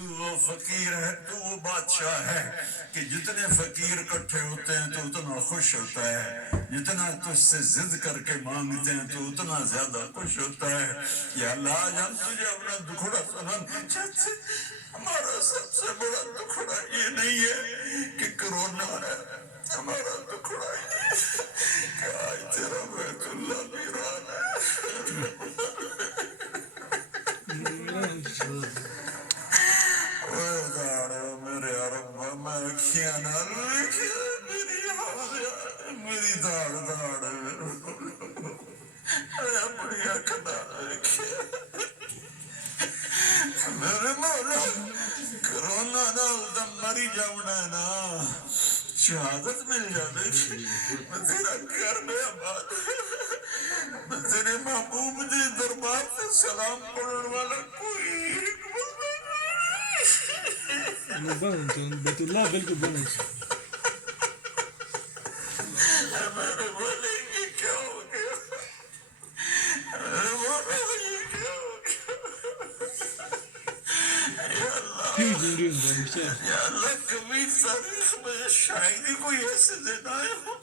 تو وہ فقیر ہے، تو وہ بادشاہ ہے کہ جتنے فقیر اکٹھے ہوتے ہیں تو اتنا خوش ہوتا ہے، جتنا تجھ سے ضد کر کے مانگتے ہیں تو اتنا زیادہ خوش ہوتا ہے۔ یا اللہ آج ہم تجھے اپنا دکھڑا سنانا چاہتے ہیں۔ ہمارا سب سے بڑا دکھڑا یہ نہیں ہے کہ کرونا ہے، ہمارا دکھڑا یہ ہے کہ آج تیرا بیت اللہ ویران ہے۔ میرے رب میں اکھیاں نہ لکھیا میری حاضر میری داڑ اے اپنی اکھ نہ لکھیا میرے مولا کرونا نال تے مری جاونا ہے نا، شہادت مل جائے گی۔ میں تیرا گھر میں آباد میں تیرے محبوب دے دربار سے سلام پڑھنے والا کوئی ایک بندہ Bangun, betul lah bel bangun. میرے بولے یہ کیا ہو گیا، میرے بولے یہ کیا ہو گیا۔ یا اللہ Hiu jengriun dah mesti. یا اللہ کبھی تاریخ میں شاید کوئی ایسے دن آئے ہو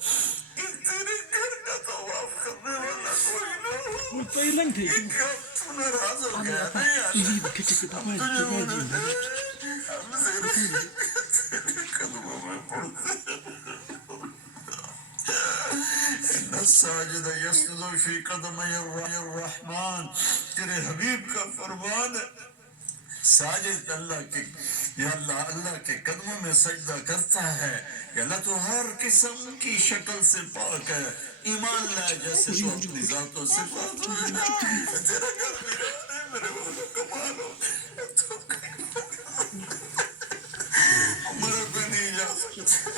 کہ تیرے گھر کا طواف کرنے والا کوئی نہ ہو۔ Mesti hilang یہ thik. کیا تو ناراض ہو گیا نا یا اللہ؟ Ini kecil ہم apa? تجھے Coba بولے je. ہم تیرے قدموں میں پڑھتے ان الساجد یسجد فی قدمی الرحمن، تیرے حبیب کا فرمان ہے ساجد اللہ کے، یا اللہ اللہ کے قدموں میں سجدہ کرتا ہے۔ یا اللہ تو ہر قسم کی شکل سے پاک ہے، ایمان لائے جیسے تو اپنی ذات و صفات میں ہے۔ تیرا گھر ویران ہے میرے بولو کمال ہو گیا، تو عمر پہ نہیں جا سکتے۔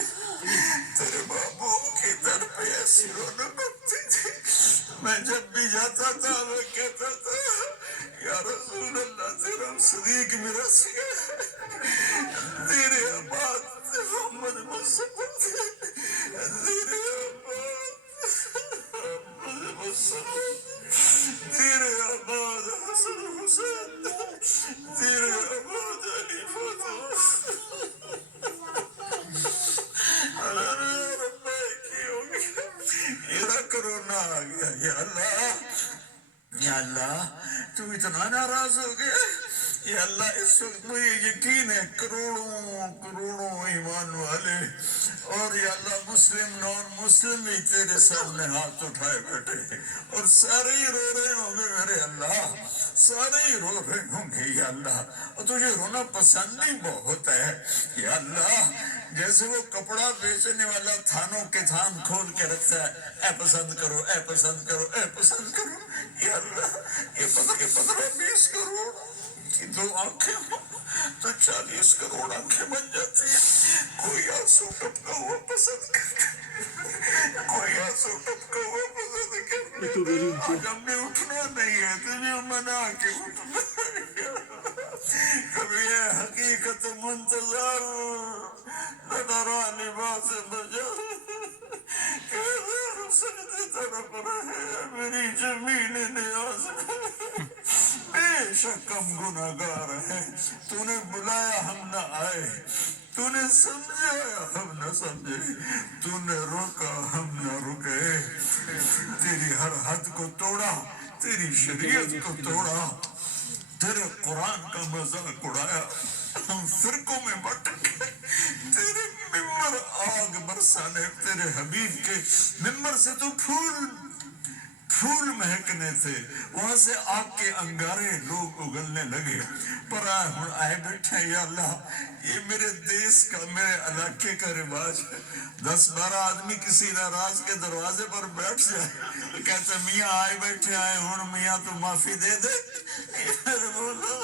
تیرے بابو کی در پہ ایسی رونق ہوتی تھی، میں جب بھی جاتا تھا میں کہتا تھا یا رسول اللہ تیرا صدیق میرا سیا تیرے آباد محمد مصطفیٰ تیرے آباد محمد مصطفیٰ تیرے آباد حسن حسین تیرے آباد علی فاطمہ۔ کرونا آ گیا، یا اللہ یا اللہ تو اتنا ناراض ہو گیا۔ یا اللہ اس وقت مجھے یقین ہے کروڑوں ایمان والے اور یا اللہ مسلم نان مسلم بھی تیرے سامنے ہاتھ اٹھائے بیٹھے ہیں اور سارے ہی رو رہے ہوں گے میرے اللہ، سارے ہی رو رہے ہوں گے یا اللہ، اور تجھے رونا پسند نہیں بہت ہے یا اللہ۔ جیسے وہ کپڑا بیچنے والا تھانوں کے تھان کھول کے رکھتا ہے، اے پسند کرو اے پسند کرو اے پسند کرو، یا اللہ یہ 15-20 کروڑ کی 2 آنکھیں ہوں تو 40 کروڑ آنکھیں بن جاتی ہیں۔ کوئی آنسو ٹپکا ہوا پسند کرتا، کوئی آنسو ٹپکا ہوا پسند کرتا۔ آج ہم نے اٹھنا نہیں ہے، تجھے منا کے اٹھنا ہے۔ کبھی ہے حقیقت منتظر نظرا لباس بجا سجدے تڑپ رہے میری زمین نیاز بے شک ہم گناہگار ہیں، تو نے بلایا ہم نہ آئے، تو نے سمجھایا ہم نہ سمجھے، تو نے روکا ہم نہ رکے، تیری ہر حد کو توڑا، تیری شریعت کو توڑا، تیرے قرآن کا مذاق اڑایا، ہم فرقوں میں بٹ گئے، تیرے ممبر آگ برسانے، تیرے حبیب کے ممبر سے تو پھول مہکنے تھے، وہاں سے آگ کے انگارے لوگ اگلنے لگے، پر آئے بیٹھے یا اللہ یہ میرے دیس کا میرے علاقے کا رواج ہے۔ 10-12 آدمی کسی ناراض کے دروازے پر بیٹھ جائے کہتے میاں آئے بیٹھے آئے ہوں میاں تو معافی دے دے، بولو